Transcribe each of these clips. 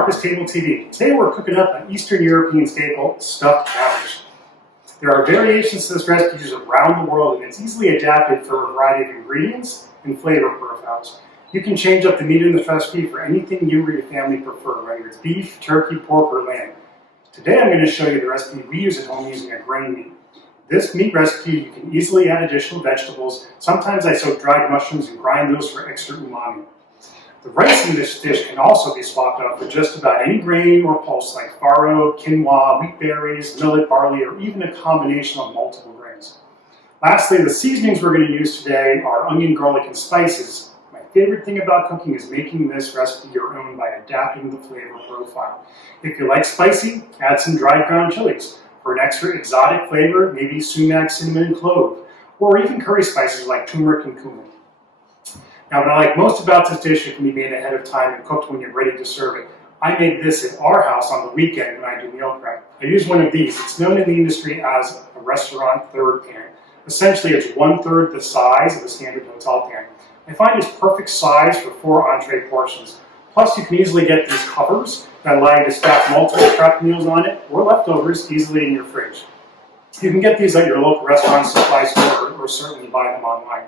Harvest Table TV. Today we're cooking up an Eastern European staple, stuffed cabbage. There are variations to this recipe used around the world, and it's easily adapted for a variety of ingredients and flavor profiles. You can change up the meat in this recipe for anything you or your family prefer, whether it's beef, turkey, pork, or lamb. Today I'm going to show you the recipe we use at home using a grain meat. This meat recipe, you can easily add additional vegetables. Sometimes I soak dried mushrooms and grind those for extra umami. The rice in this dish can also be swapped out for just about any grain or pulse like farro, quinoa, wheat berries, millet, barley, or even a combination of multiple grains. Lastly, the seasonings we're going to use today are onion, garlic, and spices. My favorite thing about cooking is making this recipe your own by adapting the flavor profile. If you like spicy, add some dried ground chilies. For an extra exotic flavor, maybe sumac, cinnamon, and clove, or even curry spices like turmeric and cumin. Now, what I like most about this dish, it can be made ahead of time and cooked when you're ready to serve it. I make this at our house on the weekend when I do meal prep. I use one of these. It's known in the industry as a restaurant third pan. Essentially, it's 1/3 the size of a standard hotel pan. I find it's perfect size for 4 entree portions. Plus, you can easily get these covers that allow you to stack multiple prep meals on it or leftovers easily in your fridge. You can get these at your local restaurant supply store or certainly buy them online.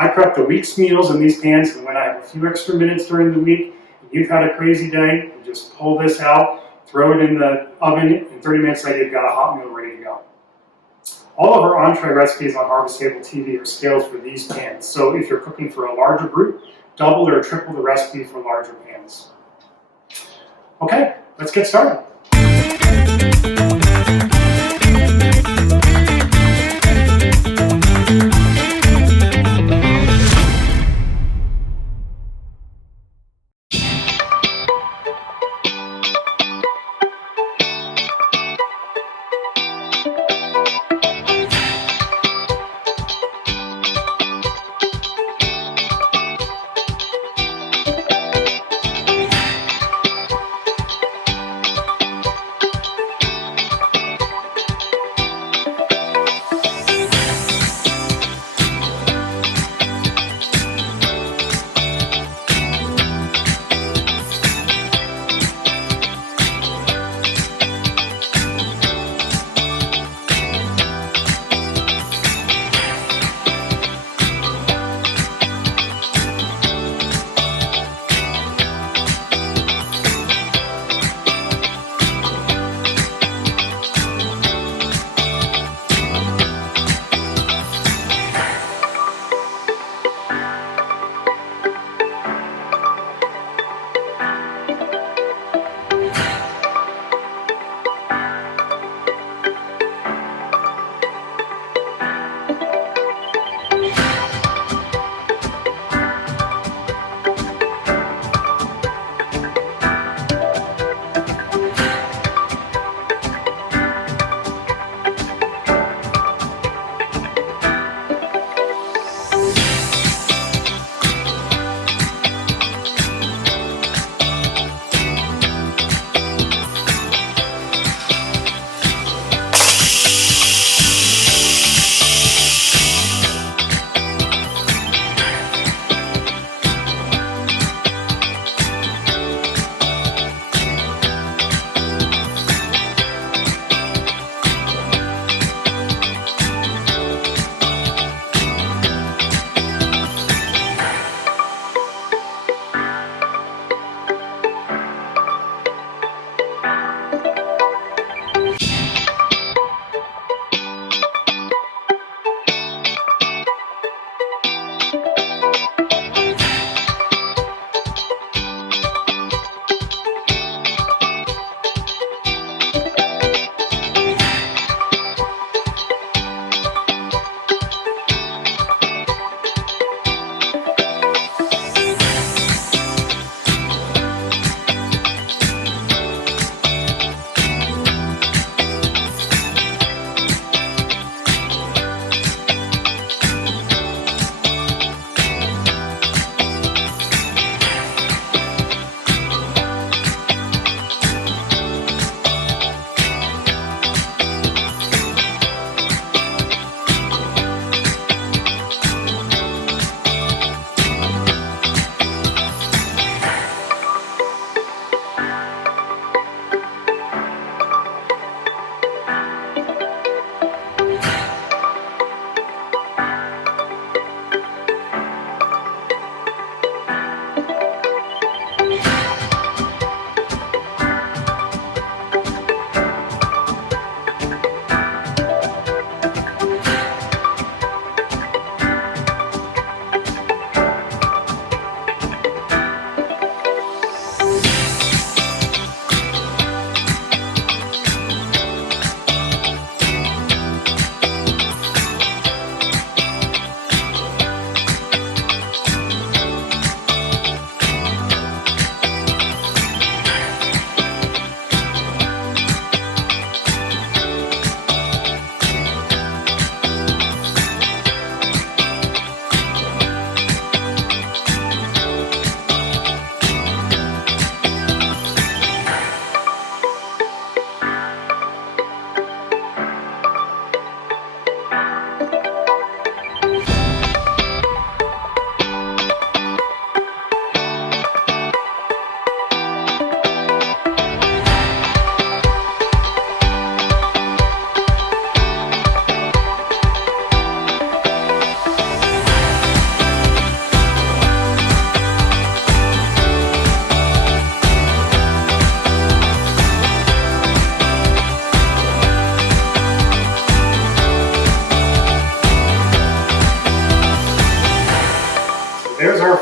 I prep the week's meals in these pans, and when I have a few extra minutes during the week, and you've had a crazy day, you just pull this out, throw it in the oven, and 30 minutes later you've got a hot meal ready to go. All of our entree recipes on Harvest Table TV are scaled for these pans, so if you're cooking for a larger group, double or triple the recipe for larger pans. Okay, let's get started.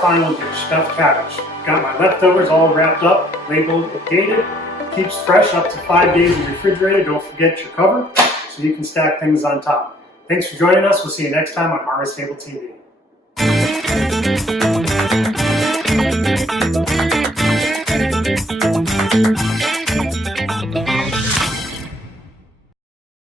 final dish, stuffed cabbage. Got my leftovers all wrapped up, labeled and dated. Keeps fresh up to 5 days in the refrigerator. Don't forget your cover so you can stack things on top. Thanks for joining us. We'll see you next time on Harvest Table TV.